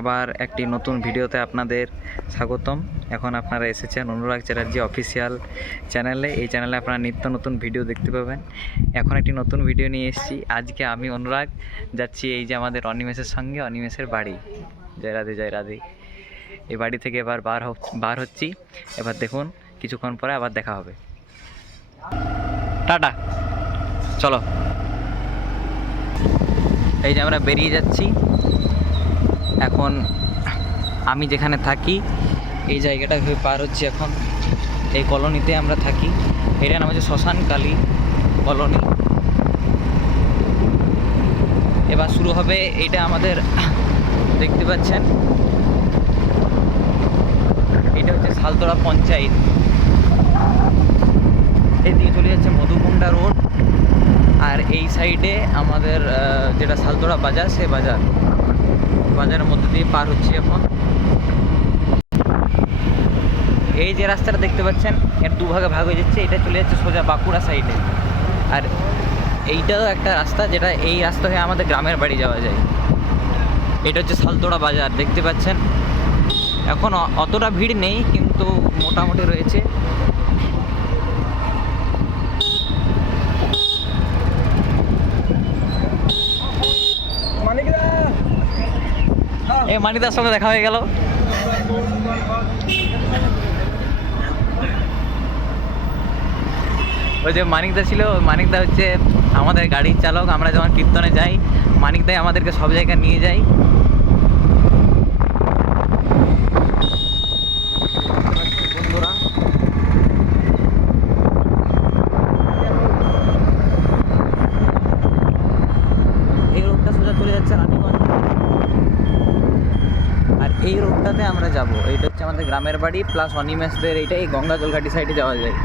আবার একটি নতুন ভিডিওতে আপনাদের স্বাগতম। এখন আপনারা এসেছেন অনুরাগ চ্যাটার্জি অফিসিয়াল চ্যানেলে। এই চ্যানেলে আপনারা নিত্য নতুন ভিডিও দেখতে পাবেন। এখন একটি নতুন ভিডিও নিয়ে এসেছি। আজকে আমি অনুরাগ, যাচ্ছি এই যে আমাদের অনিমেষের সঙ্গে, অনিমেষের বাড়ি। জয় রাধে জয় রাধে। এই বাড়ি থেকে এবার বার বার হচ্ছি। এবার দেখুন, কিছুক্ষণ পরে আবার দেখা হবে। টাটা। চলো। এই যে আমরা বেরিয়ে যাচ্ছি। এখন আমি যেখানে থাকি, এই জায়গাটা ভেবে পার হচ্ছি এখন। এই কলোনিতে আমরা থাকি। এটার নাম হচ্ছে শ্মশান কালী কলোনি। এবার শুরু হবে এটা আমাদের, দেখতে পাচ্ছেন? এটা হচ্ছে শালতোড়া পঞ্চায়েত এদিকে চলে যাচ্ছে মধুকুন্ডা রোড আর এই সাইডে আমাদের যেটা শালতোড়া বাজার সে বাজার। বাজারের মধ্যে দিয়ে পার হচ্ছি এখন। এই যে রাস্তাটা দেখতে পাচ্ছেন, এর দুভাগে ভাগ হয়ে যাচ্ছে। এটা চলে যাচ্ছে সোজা বাঁকুড়া সাইডে। আর এইটাও একটা রাস্তা যেটা এই রাস্তা হয়ে আমাদের গ্রামের বাড়ি যাওয়া যায়। এটা হচ্ছে শালতোড়া বাজার, দেখতে পাচ্ছেন? এখন অতটা ভিড় নেই, কিন্তু মোটামুটি রয়েছে। এই মানিদার সঙ্গে দেখা হয়ে গেল। ওই যে মানিকদা ছিল ওই মানিকদা হচ্ছে আমাদের গাড়ির চালক, আমরা যখন কীর্তনে যাই, মানিকদাই আমাদেরকে সব জায়গায় নিয়ে যাই এই রোডটা সোজা চলে যাচ্ছে রানীগঞ্জ। এই রোডটাতে আমরা যাব। এটা হচ্ছে আমাদের গ্রামের বাড়ি প্লাস অনিমেশদের এইটা, এই গঙ্গা জলঘাটি সাইডে যাওয়া যায়।